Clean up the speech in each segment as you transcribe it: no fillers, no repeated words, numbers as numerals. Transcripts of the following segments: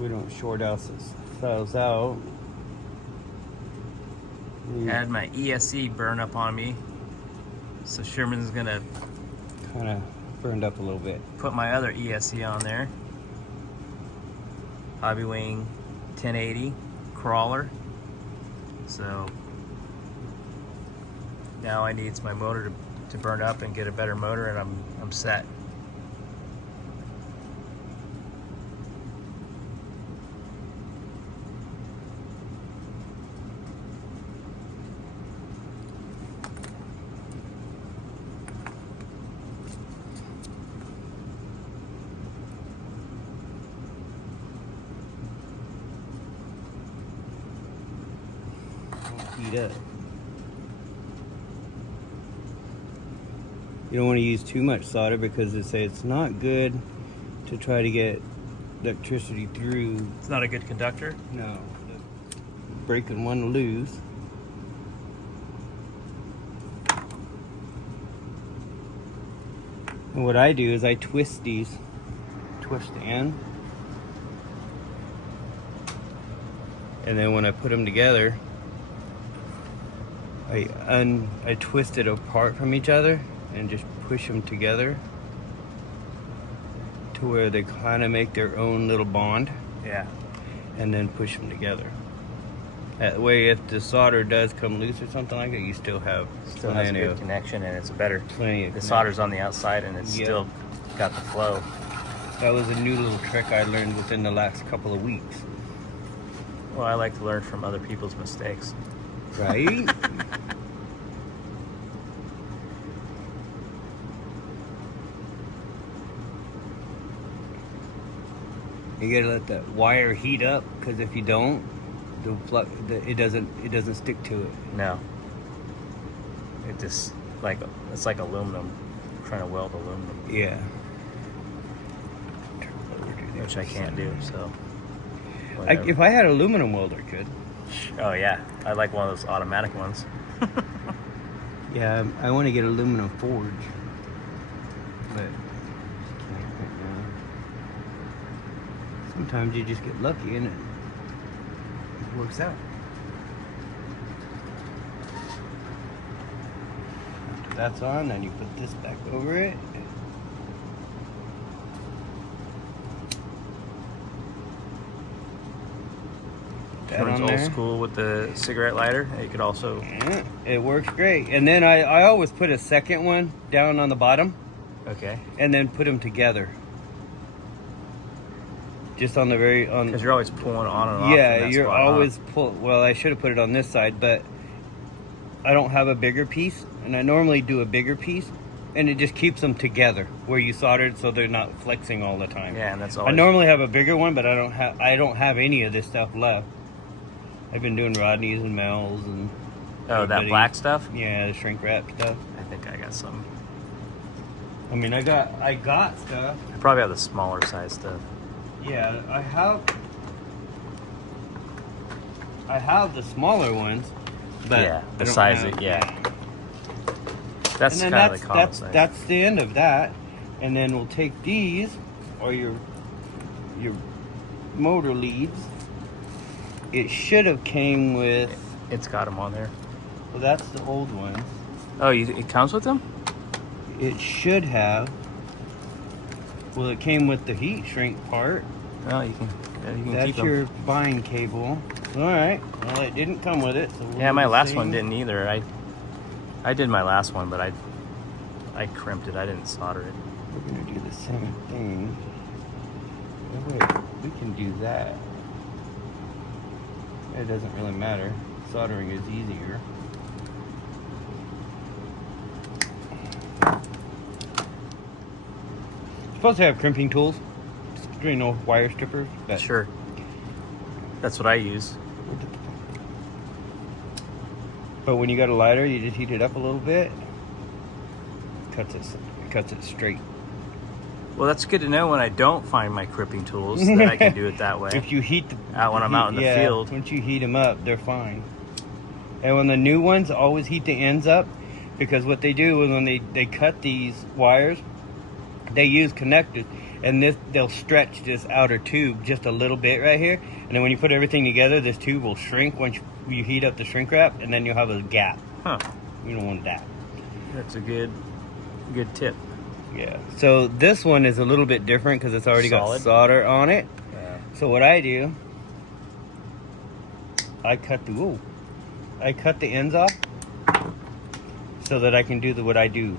we don't short ourselves out. Had my ESC burn up on me, so Sherman's gonna Kind of burned up a little bit. put my other ESC on there. Hobbywing 1080 crawler. So now I need my motor to burn up and get a better motor, and I'm set. Heat up. You don't want to use too much solder because they say it's not good to try to get electricity through. It's not a good conductor. No. Breaking one loose. And what I do is I twist these. Twist the end. And then when I put them together, I twist it apart from each other and just push them together to where they kind of make their own little bond. Yeah. And then push them together. That way, if the solder does come loose or something like that, you still have Still has a good connection, and it's better. plenty of The solder's on the outside, and it's still got the flow. That was a new little trick I learned within the last couple of weeks. Well, I like to learn from other people's mistakes. Right? You gotta let the wire heat up, because if you don't, it doesn't stick to it. No. It just it's like aluminum, trying to weld aluminum, Yeah. which I can't do. So. If I had an aluminum welder, I could. Oh yeah, I like one of those automatic ones. Yeah, I want to get aluminum forge, but sometimes you just get lucky and it works out. After that's on, then you put this back over it. Sherman's old school with the cigarette lighter. You could also. Yeah, it works great. And then I always put a second one down on the bottom. Okay. And then put them together. Just on the very on. Because you're always pulling on and off. Yeah, you're always pull. Well, I should have put it on this side, but I don't have a bigger piece, and I normally do a bigger piece, and it just keeps them together where you soldered, so they're not flexing all the time. Yeah, and that's always. I normally have a bigger one, but I don't have any of this stuff left. I've been doing Rodney's and Mel's and. Oh, that black stuff? Yeah, the shrink wrap stuff. I think I got some. I mean, I got stuff. I probably have the smaller size stuff. Yeah, I have the smaller ones, but yeah, the size of That's kind of the common size. That's the end of that, and then we'll take these or your motor leads. It should have came with. It's got them on there. Well, that's the old one. Oh, it comes with them? It should have. Well, it came with the heat shrink part. Oh, you can That's keep them. your buying cable. All right. Well, it didn't come with it. So Yeah, my last one didn't either. I did my last one, but I crimped it. I didn't solder it. We're gonna do the same thing. Oh, wait, we can do that. It doesn't really matter. Soldering is easier. You're supposed to have crimping tools. You know, wire strippers. But Sure. That's what I use. But when you got a lighter, you just heat it up a little bit. Cuts it straight. Well, that's good to know when I don't find my crimping tools that I can do it that way. If you heat when I'm out in the field. Once you heat them up, they're fine. And when the new ones, always heat the ends up, because what they do is when they cut these wires, they use connectors, and they'll stretch this outer tube just a little bit right here, and then when you put everything together, this tube will shrink once you heat up the shrink wrap, and then you'll have a gap. Huh. You don't want that. That's a good tip. Yeah. So this one is a little bit different because it's already got Solid. solder on it. Yeah. So what I do, I cut the ends off so that I can do what I do.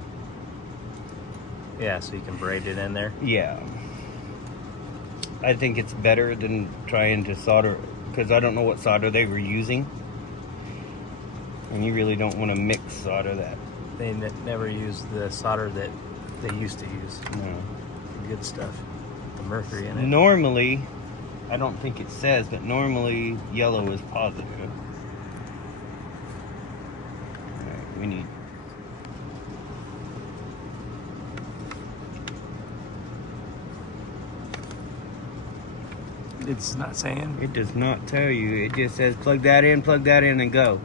Yeah, so you can braid it in there. Yeah. I think it's better than trying to solder, because I don't know what solder they were using. And you really don't want to mix solder that. They never use the solder that they used to use. No. The good stuff. The mercury in it. Normally, I don't think it says, but normally yellow is positive. Alright, we need... It's not saying. It does not tell you. It just says plug that in, and go.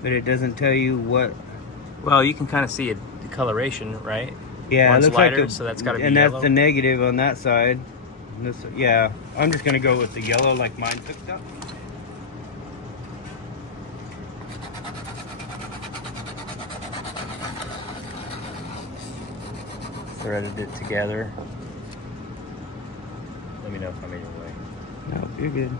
But it doesn't tell you what... Well, you can kind of see the coloration, right? Yeah, One's it looks lighter, like so that's got to be and yellow. that's the negative on that side. And this, yeah, I'm just gonna go with the yellow like mine picked up. Threaded it together. Let me know if I'm in your way. No, you're good.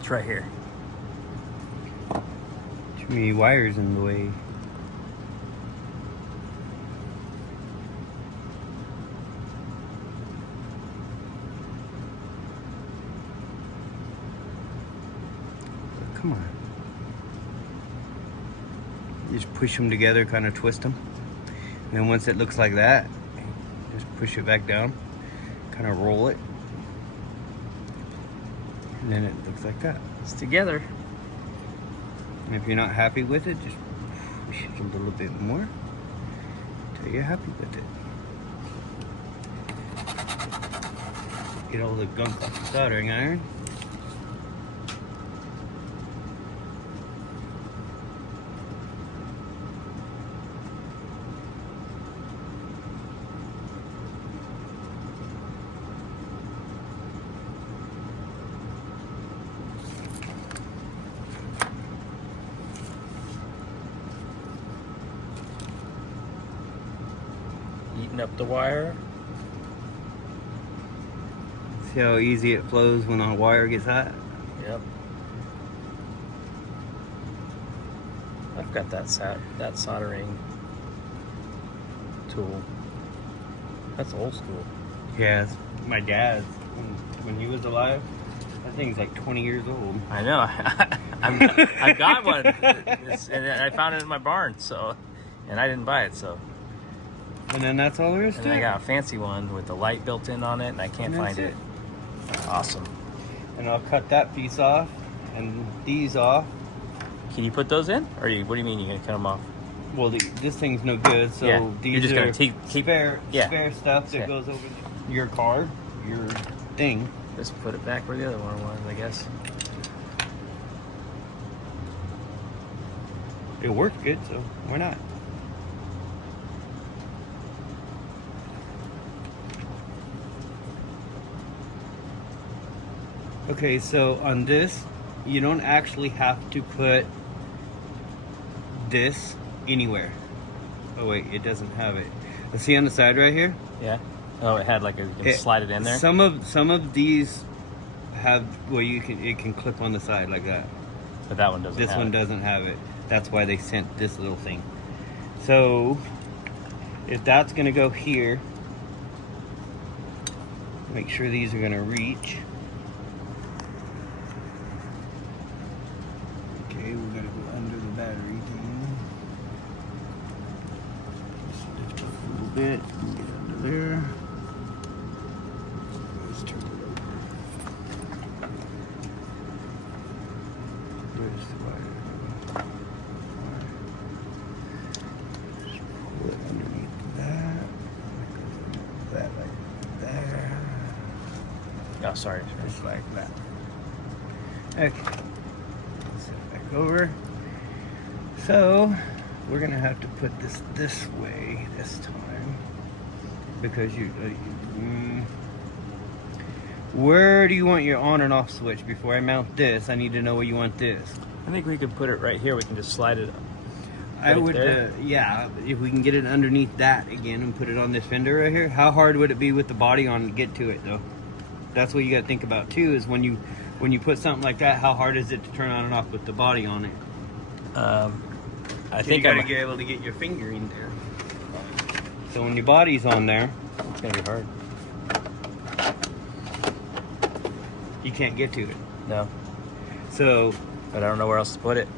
It's right here. Too many wires in the way. Come on. Just push them together, kind of twist them. And then once it looks like that, just push it back down, kind of roll it. And then it looks like that. It's together. And if you're not happy with it, just push it a little bit more until you're happy with it. Get all the gunk off the soldering iron. Heating up the wire. See how easy it flows when a wire gets hot? Yep. I've got that soldering tool. That's old school. Yeah, it's my dad's. When he was alive, that thing's like 20 years old. I know. I've got one, and I found it in my barn. So, and I didn't buy it. So, And then that's all there is and to I it. got a fancy one with the light built in on it, and I can't And find that's it. Awesome. And I'll cut that piece off and these off. Can you put those in, or what do you mean you're gonna cut them off? Well, this thing's no good, so Yeah, these you're just are gonna keep spare yeah. stuff that Yeah. goes over your car, your thing. Just put it back where the other one was, I guess. It worked good, so why not? Okay, so on this, you don't actually have to put this anywhere. Oh wait, it doesn't have it. Let's see on the side right here. Yeah. Oh, it had like you can slide it in there. Some of these have it can clip on the side like that. But that one doesn't. This have one it. doesn't have it. That's why they sent this little thing. So if that's gonna go here, make sure these are gonna reach. bit. Get under there. Let's turn it over. Where's the wire? Just pull it underneath that. That like there. Oh, sorry. Just like that. Okay. Set it back over. So we're gonna have to put this way this time because where do you want your on and off switch? Before I mount this, I need to know where you want this. I think we could put it right here. We can just slide it. I Right would, there? yeah, if we can get it underneath that again and put it on this fender right here. How hard would it be with the body on to get to it though? That's what you got to think about too. Is when you put something like that, how hard is it to turn on and off with the body on it? I So think you I'm. gotta get able to get your finger in there. So when your body's on there, It's gonna be hard. you can't get to it. No, So but I don't know where else to put it.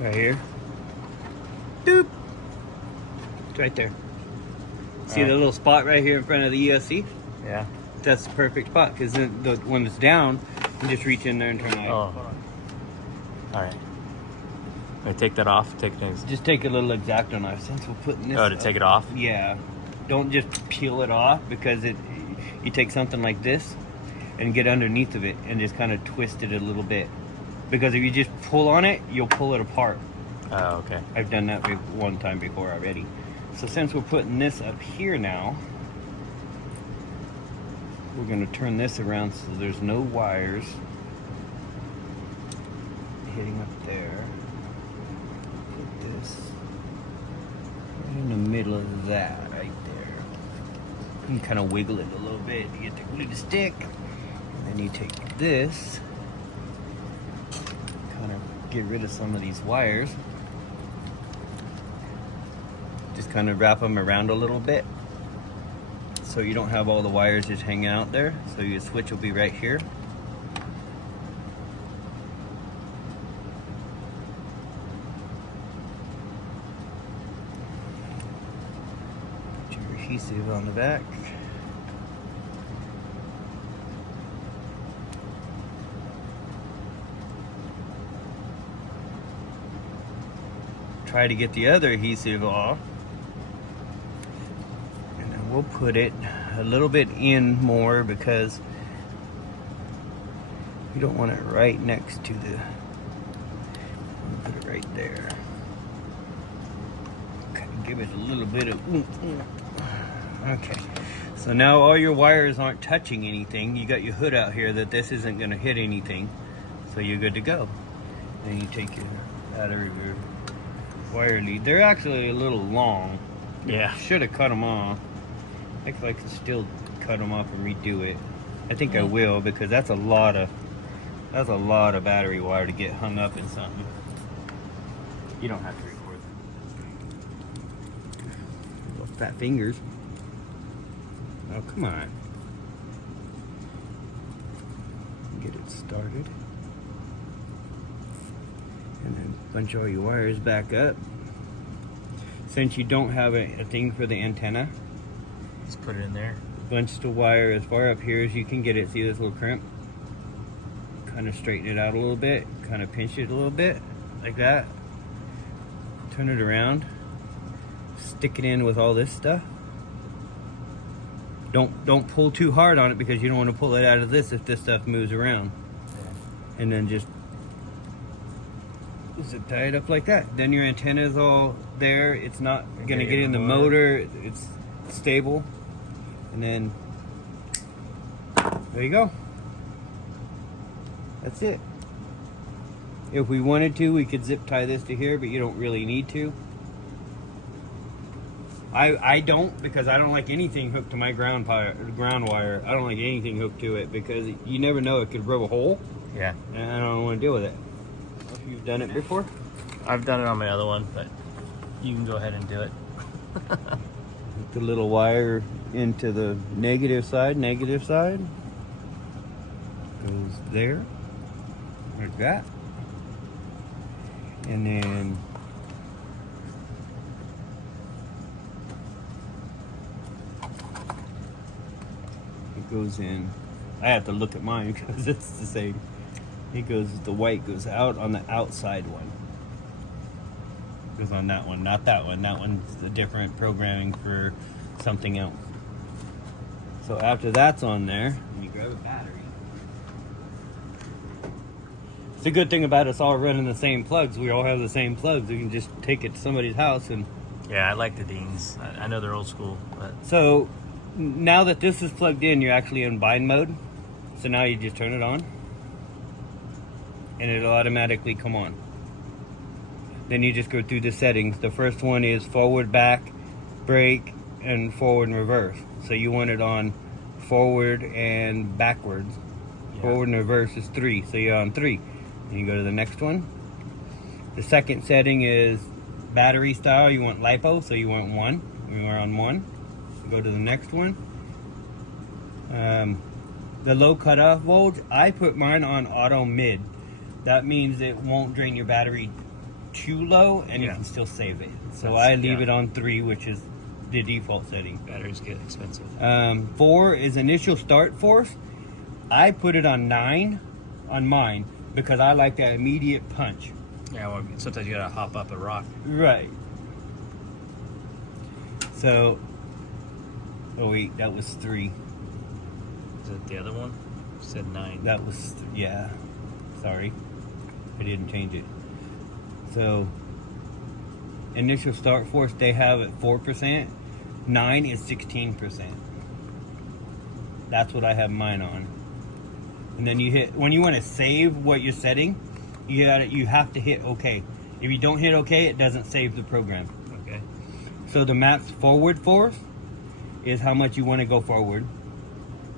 right here, doop, it's right there. See Alright. the little spot right here in front of the ESC? Yeah. That's the perfect spot because then when it's down, you just reach in there and turn it on. Oh. All right. I take that off. Take things. Just take a little X-Acto knife since we're putting this. Oh, to take it off. Yeah, don't just peel it off because you take something like this and get underneath of it and just kind of twist it a little bit because if you just pull on it, you'll pull it apart. Oh, okay. I've done that one time before already. So since we're putting this up here now, we're going to turn this around so there's no wires hitting up there. Put this right in the middle of that right there. You can kind of wiggle it a little bit to get the glue to stick. And then you take this, kind of get rid of some of these wires. Just kind of wrap them around a little bit so you don't have all the wires just hanging out there. So your switch will be right here. Put your adhesive on the back. Try to get the other adhesive off. And then we'll put it a little bit in more because you don't want it right next to the, put it right there. Kind of give it a little bit of oomph. Okay, so now all your wires aren't touching anything. You got your hood out here that this isn't going to hit anything, so you're good to go. Then you take your out of your wire lead. They're actually a little long. Yeah. Should have cut them off. I think I can still cut them off and redo it. I think I will because that's a lot of battery wire to get hung up in something. You don't have to record them. Little fat fingers. Oh, come on. Get it started. And then bunch all your wires back up. Since you don't have a thing for the antenna, Just put it in there. bunch the wire as far up here as you can get it. See this little crimp? Kind of straighten it out a little bit. Kind of pinch it a little bit, like that. Turn it around. Stick it in with all this stuff. Don't pull too hard on it because you don't want to pull it out of this if this stuff moves around. And then just zip tie it up like that. Then your antenna is all there. It's not gonna get in the motor. It's stable. And then there you go. That's it. If we wanted to, we could zip tie this to here, but you don't really need to. I don't, because I don't like anything hooked to my ground wire. I don't like anything hooked to it because you never know, it could blow a hole. Yeah. And I don't want to deal with it. If you've done it before. I've done it on my other one, but you can go ahead and do it. Put the little wire into the negative side. Goes there. Like that. And then it goes in. I have to look at mine because it's the same. It goes, the white goes out on the outside one. Goes on that one, not that one. That one's a different programming for something else. So after that's on there, you grab a battery. It's a good thing about us all running the same plugs. We all have the same plugs. We can just take it to somebody's house and. Yeah, I like the Deans. I know they're old school, but So now that this is plugged in, you're actually in bind mode. So now you just turn it on, and it'll automatically come on. Then you just go through the settings. The first one is forward, back, brake, and forward and reverse. So you want it on forward and backwards. Yeah. Forward and reverse is 3, so you're on 3. And you go to the next one. The second setting is battery style. You want LiPo, so you want 1. We are on 1. Go to the next one. The low cutoff voltage, I put mine on auto mid. That means it won't drain your battery too low, and you Yeah. can still save it. So That's- I leave yeah. it on 3, which is the default setting. batteries get expensive. 4 is initial start force. I put it on 9 on mine because I like that immediate punch. Yeah, well, sometimes you gotta hop up a rock. Right. So, oh wait, that was 3. Is it the other one? You said 9. That was, yeah. Sorry. I didn't change it. So, initial start force, they have at 4%. 9 is 16%. That's what I have mine on. And then you hit, when you want to save what you're setting, you have to hit OK. If you don't hit OK, it doesn't save the program. Okay. So the max forward force is how much you want to go forward.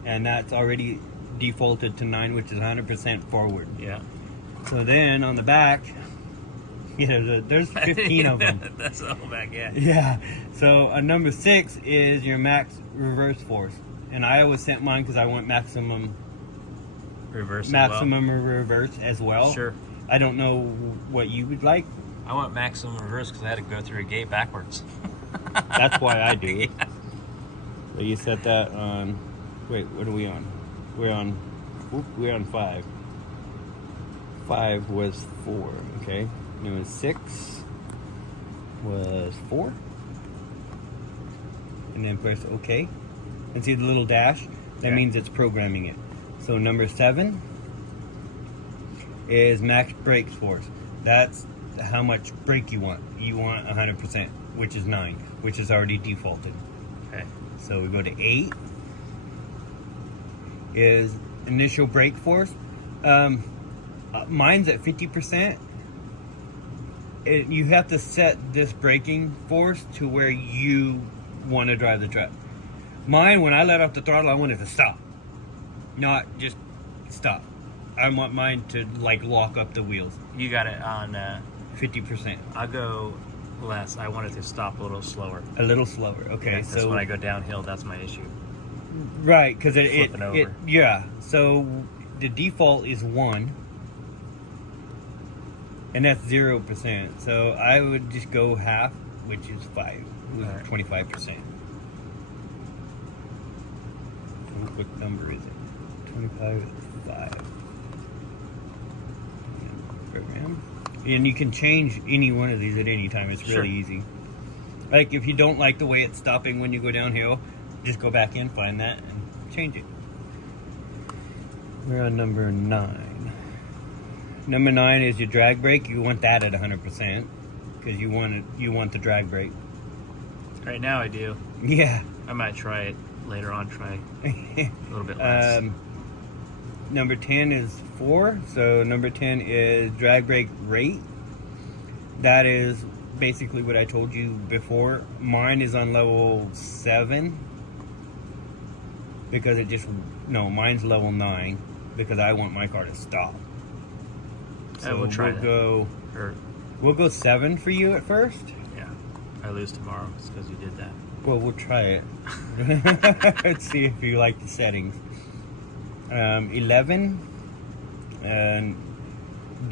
And that's already defaulted to 9, which is 100% forward. Yeah. So then on the back, there's 15 of them. That's the whole back, yeah. Yeah. So number 6 is your max reverse force. And I always set mine because I want maximum Reverse. reverse as well. Sure. I don't know what you would like. I want maximum reverse because I had to go through a gate backwards. That's why I do it. So you set that on. Wait, what are we on? We're on 5. 5 was 4. Okay. And it was 6 was 4. And then press OK. And see the little dash? That Yeah. means it's programming it. So number 7 is max brake force. That's how much brake you want. You want 100%, which is 9, which is already defaulted. Okay. So we go to 8 is initial brake force. Mine's at 50%. You have to set this braking force to where you want to drive the truck. Mine, when I let off the throttle, I want it to stop, not just stop. I want mine to like lock up the wheels. You got it on 50%. I'll go less. I want it to stop a little slower. A little slower. Okay, Yeah, 'cause so when I go downhill, that's my issue. right, because it Flipping over. yeah. So the default is 1, and that's 0%. So I would just go half, which is 5, Alright. 25%. What number is it? 25 is 5. Program. And you can change any one of these at any time. It's really Sure. easy. Like if you don't like the way it's stopping when you go downhill, just go back in, find that, and change it. We're on number 9. Number 9 is your drag brake. You want that at 100% because you want the drag brake. Right now, I do. Yeah. I might try it later on. Try a little bit less. Number 10 is 4. So number 10 is drag brake rate. That is basically what I told you before. Mine is on level 7 because mine's level 9 because I want my car to stop. So we'll try that. Or, We'll go 7 for you at first. yeah, I lose tomorrow. It's because you did that. Well, we'll try it. Let's see if you like the settings. 11, and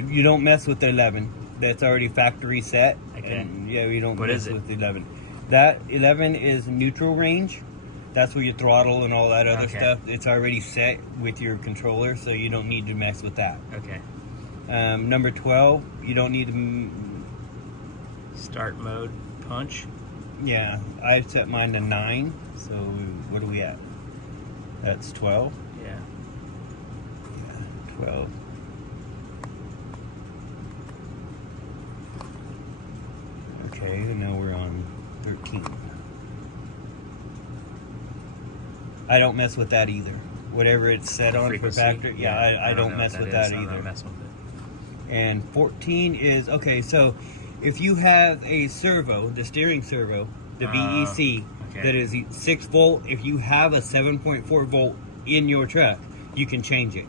you don't mess with the 11. that's already factory set. Okay. And yeah, we don't What mess is it? with 11. That 11 is neutral range. That's where your throttle and all that other Okay. stuff. It's already set with your controller, so you don't need to mess with that. Okay. Number 12, you don't need to. Start mode punch. Yeah, I've set mine to 9. So what are we at? That's 12. Yeah. 12. Okay, and now we're on 13. I don't mess with that either. Whatever it's set on for Frequency. factory, yeah, I don't know mess what with that is. I either. don't mess with it. And 14 is, okay, so if you have a servo, the steering servo, the VEC, okay. that is 6 volt, if you have a 7.4 volt in your truck, you can change it.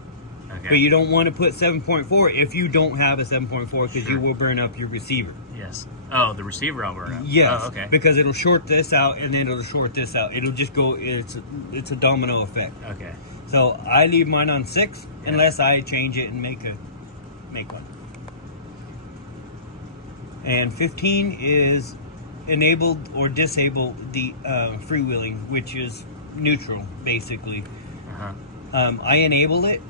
Okay. But you don't want to put 7.4 if you don't have a 7.4 because Sure. you will burn up your receiver. Yes. Oh, the receiver will burn up. Yes. Oh, okay. Because it'll short this out and then it'll short this out. It'll just go, it's a domino effect. Okay. So I leave mine on 6 Yeah. unless I change it and make one. And 15 is enabled or disabled the freewheeling, which is neutral basically. Uh-huh. I enable it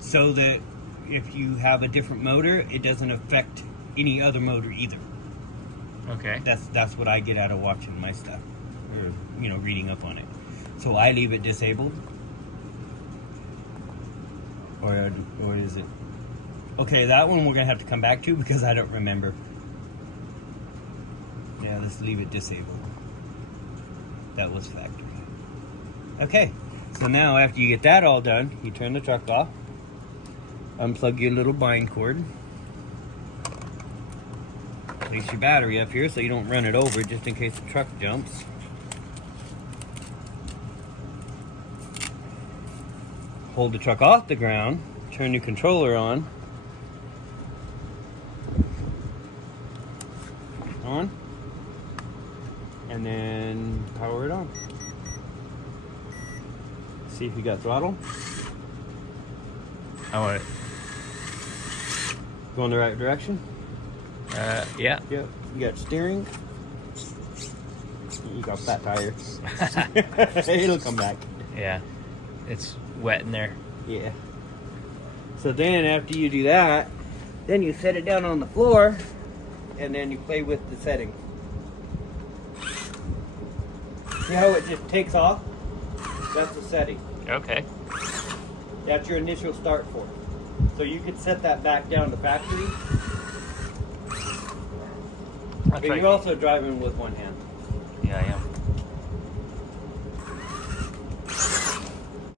so that if you have a different motor, it doesn't affect any other motor either. Okay. That's what I get out of watching my stuff, or reading up on it. So I leave it disabled, or is it? Okay, that one we're gonna have to come back to because I don't remember. Yeah, let's leave it disabled. That was factory. Okay, so now after you get that all done, you turn the truck off, unplug your little bind cord, place your battery up here so you don't run it over just in case the truck jumps. Hold the truck off the ground, turn your controller on, and then power it on. See if you got throttle. Oh, wait. Going the right direction. Yeah. Yep. You got steering. You got flat tire. It'll come back. Yeah. It's wet in there. Yeah. So then after you do that, then you set it down on the floor and then you play with the settings. See how it just takes off? That's the setting. Okay. That's your initial start for it. So you could set that back down to factory. But you're also driving with one hand.